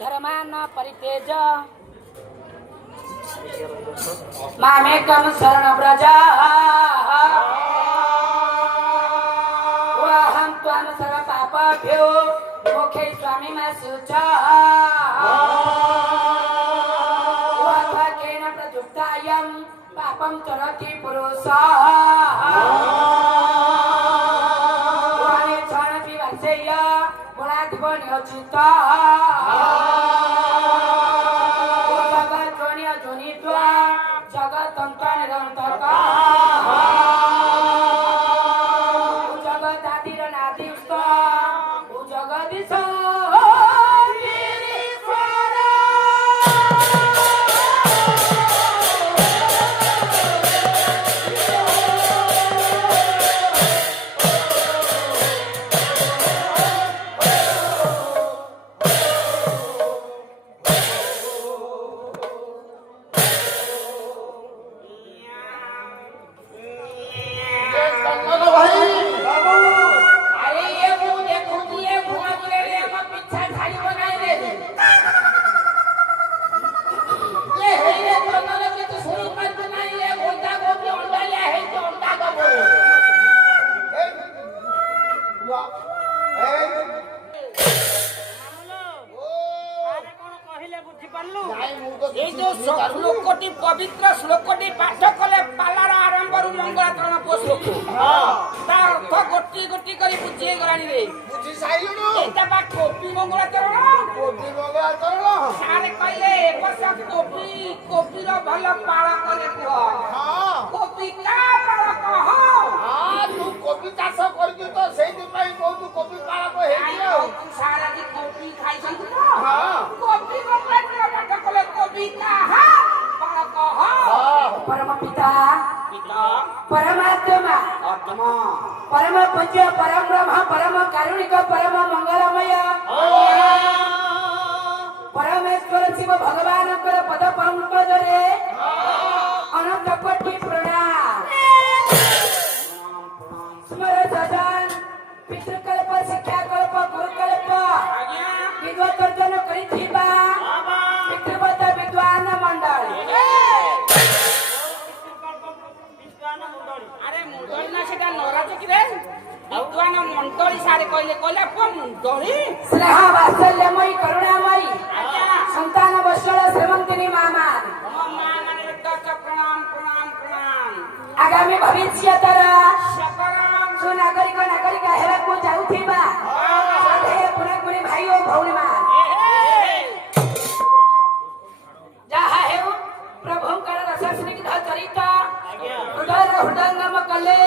धर्मान परितेज मामेकं शरणव्रज वहं त्वां सर्वपापेभ्यो मोक्षे स्वामिमा शुचः वत्वकेन प्रयुक्तायं पापं चरति पुरुषः वाणे क्षणपि वंशेय गुणाधिपो नियोजितः श्लोकटी पवित्र श्लोकटी पाठ कले पालार आरंभ रु मंगलाचरण पो श्लोक तार अर्थ गोटी गोटी करी बुझे गलानी रे बुझी साइलुनु एटा बा कोपी मंगलाचरण सारे कहले ए वर्ष कोपी रो भल पाळ करे कुह हां कोपी का पाळ कह हां तू कोपी चाष करजु तो सेहि पई बहुत कोपी पाळ को हेई तू सारा दी कोपी खाई छन हां कोपी मंगलाचरण पाठ कले कोपी का परम पिता परमात्मा परम पूज्य परम ब्रह्म परम कारुणिक परम मंगलमय परमेश्वर शिव भगवान पद पंकजरे अनंत कोटि प्रणाम स्मर सदन पितृकल्प शिक्षाकल्प गुरुकल्प विद्वतर्जन करिथिबा पितृवत विद्वान मंडल अरे मुंडली ना सेटा नराज कि रे विद्वान मंडली सारे कहले कहले को मुंडली स्नेह वात्सल्यमयी करुणामयी संतान वत्सल श्रीमंतिनी मामा प्रणाम प्रणाम प्रणाम आगामी भविष्यतर शकराम सुनागरिक नागरिका हेबाकु जाउथिबा सधे पुरापुरी भाई ओ भौणी मान जहा हेउ प्रभुंकर रस स्निग्ध चरित हृदय हृदयंगम कले